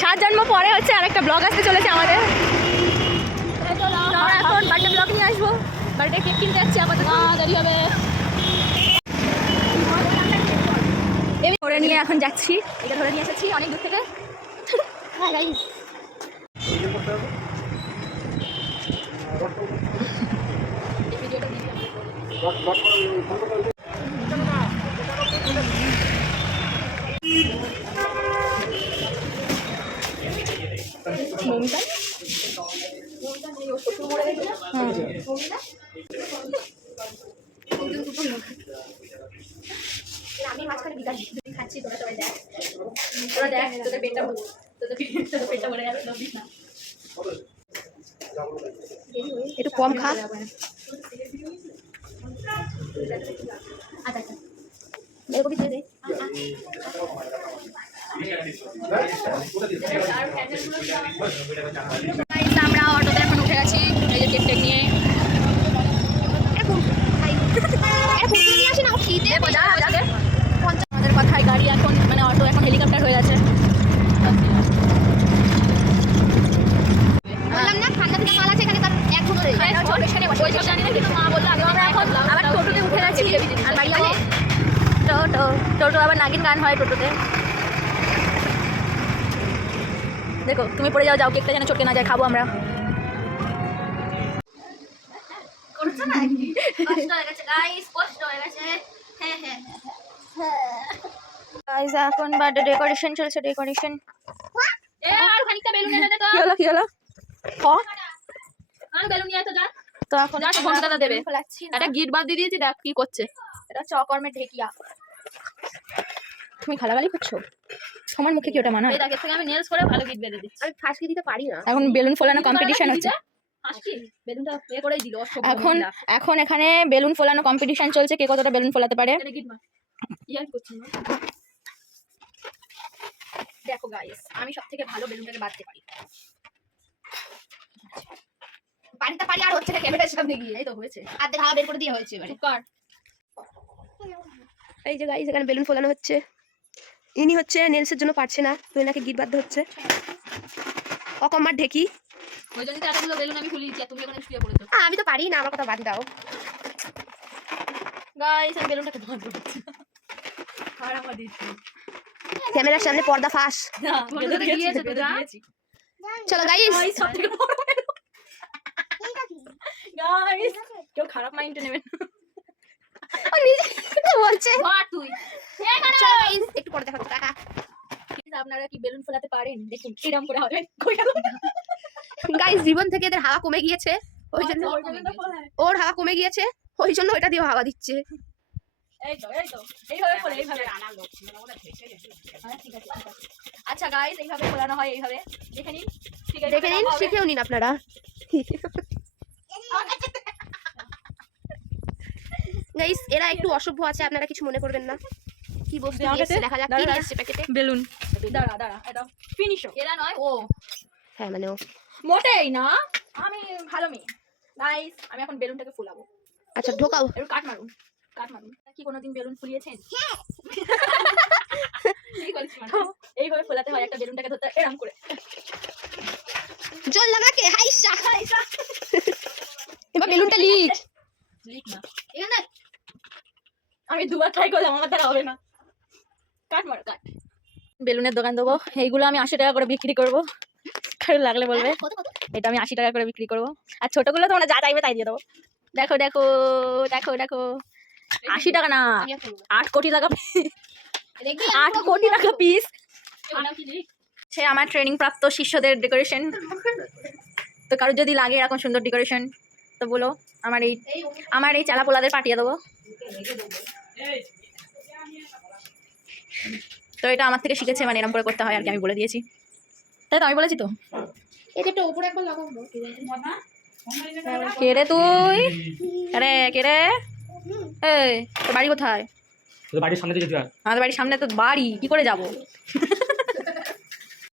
7 জন্ম পরে হচ্ছে আরেকটা ব্লগ আসতে চলেছে আমাদের। আমরা এখন বার্থডে ব্লগ নিয়ে আসবো। বার্থডে কেক কিনতে যাচ্ছি, আপাতত দেরি হবে। ধরে নিয়ে এখন যাচ্ছি, এটা ধরে নিয়ে এসেছি অনেক দূর থেকে। হ্যাঁ গাইস, মমিতা আমি মাঝখানে বিকাশ খাচ্ছি, তোরা সবাই দেখ, তোরা দেখ, তোদের পেটটা ভরে যাবে, লোভ দিস না। একটু কম খা। আচ্ছা আচ্ছা, মেরে কবি দে। আমরা অটোতে এখন উঠে গেছি, এই যে কেক নিয়ে। আমাদের কথায় গাড়ি এখন মানে অটো এখন হেলিকপ্টার হয়ে গেছে। বললাম না ঠান্ডা থেকে মাল আছে এখানে, তার এক ঘন্টা জানি না, কিন্তু মা বললো আগে আমরা এখন আবার টোটোতে উঠে গেছি আর বাড়ি যাবো। টোটো আবার নাগিন গান হয় টোটোতে। দেখো তুমি পড়ে যাও, কেকটা যেন চটকে না যায়, খাবো আমরা। এখন বার্থডে ডেকোরেশন চলছে, ডেকোরেশন। কি হলো? তো এখন দাদা দেবে একটা গিট বাদ দিয়ে দিয়েছি, দেখ কি করছে। এটা চকর্মের ঢেকিয়া। তুমি খালাগালি করছো? আমার মুখে কি ওটা মানায়? দেখ, থেকে আমি নেলস করে ভালো গিট বেঁধে দিচ্ছি। আমি ফাঁসকি দিতে পারি না। এখন বেলুন ফোলানো কম্পিটিশন হচ্ছে। এখন এখানে বেলুন ফোলানো কম্পিটিশন চলছে, কে কতটা বেলুন ফোলাতে পারে। দেখো গাইস, আমি সবথেকে ভালো বেলুনটাকে বাঁধতে পারি। পানিটা পারি আর হচ্ছে না ক্যামেরার সামনে গিয়ে। এই তো হয়েছে, আধে হাওয়া বের করে দিয়ে হয়েছে এবারে। এই যে গাইস, এখানে বেলুন ফোলানো হচ্ছে। ইনি হচ্ছে নেলসের জন্য পারছে না, তো এনাকে গিট বাঁধতে হচ্ছে। অকম্মার ঢেকি। ওই জন্য তো এতগুলো বেলুন আমি ফুলিয়েছি, তুমি এখানে শুয়ে পড়েছো। আমি তো পারি না, আমার কথা বাদ দাও। গাইস, আমি বেলুনটাকে বাঁধতে পারছি না। আর আমার দিচ্ছি ক্যামেরার সামনে পর্দা ফাঁস। না, বেঁধে দিয়েছি। চলো গাইস, সবথেকে বড় বেলুন। গাইস, কেউ খারাপ মাইন্ডে নেবেন না। ও নিজে তো বলছে ধর তুই। চলো গাইস, একটু পরে দেখাচ্ছি টাকা। আপনারা কি বেলুন ফোলাতে পারেন? দেখুন এরকম করে হবে। গাইস, জীবন থেকে এদের হাওয়া কমে গিয়েছে, ওই জন্য ওর হাওয়া কমে গিয়েছে, ওই জন্য ওটা দিয়ে হাওয়া দিচ্ছে। এইভাবে ফোলে, এইভাবে। ঠিক আছে। আচ্ছা গাইস, এইভাবে ফোলানো হয়, এইভাবে দেখে নিন। দেখে নিন, শিখেও নিন আপনারা। গাইস, এরা একটু অসভ্য আছে, আপনারা কিছু মনে করবেন না। কি বস্তু দিয়েছে দেখা যাক, কি দিয়েছে প্যাকেটে। বেলুন। দাঁড়া, এটা ফিনিশ। এরা নয় ও। হ্যাঁ মানে ও মোটেই না, আমি ভালো মেয়ে। গাইস, আমি এখন বেলুনটাকে ফুলাবো। আচ্ছা ঢোকাও। একটু কাট মারুন। কি কোনোদিন বেলুন ফুলিয়েছেন? এইভাবে ফোলাতে হয়, একটা বেলুনটাকে ধরতে এরকম করে। জল লাগাকে হাইসা। এবার বেলুনটা লিক না। এখানে আমি দুবার ট্রাই করলাম, আমার দ্বারা হবে না। কাট। বেলুনের দোকান দেবো, এইগুলো আমি 80 টাকা করে বিক্রি করবো। কারো লাগলে বলবে। এটা আমি 80 টাকা করে বিক্রি করবো, আর ছোটগুলো তোমরা যা চাইবে তাই দিয়ে দেবো। দেখো 80 টাকা না, 8 কোটি টাকা। 8 কোটি টাকা পিস। সে আমার ট্রেনিং প্রাপ্ত শিষ্যদের ডেকোরেশন। তো কারো যদি লাগে এরকম সুন্দর ডেকোরেশন তো বলো, আমার এই চালা পোলাদের পাঠিয়ে দেবো। তো এটা আমার থেকে শিখেছে, মানে এরকম করে করতে হয় আর কি, আমি বলে দিয়েছি। তাই তো আমি বলেছি তো। এটা উপরে একবার লাগাবো। কে রে তুই? আরে কে রে? এই তোর বাড়ি কোথায়? তোর বাড়ির সামনে দিয়ে যেতে হয়। আমাদের বাড়ির সামনে তো বাড়ি, কি করে যাবো?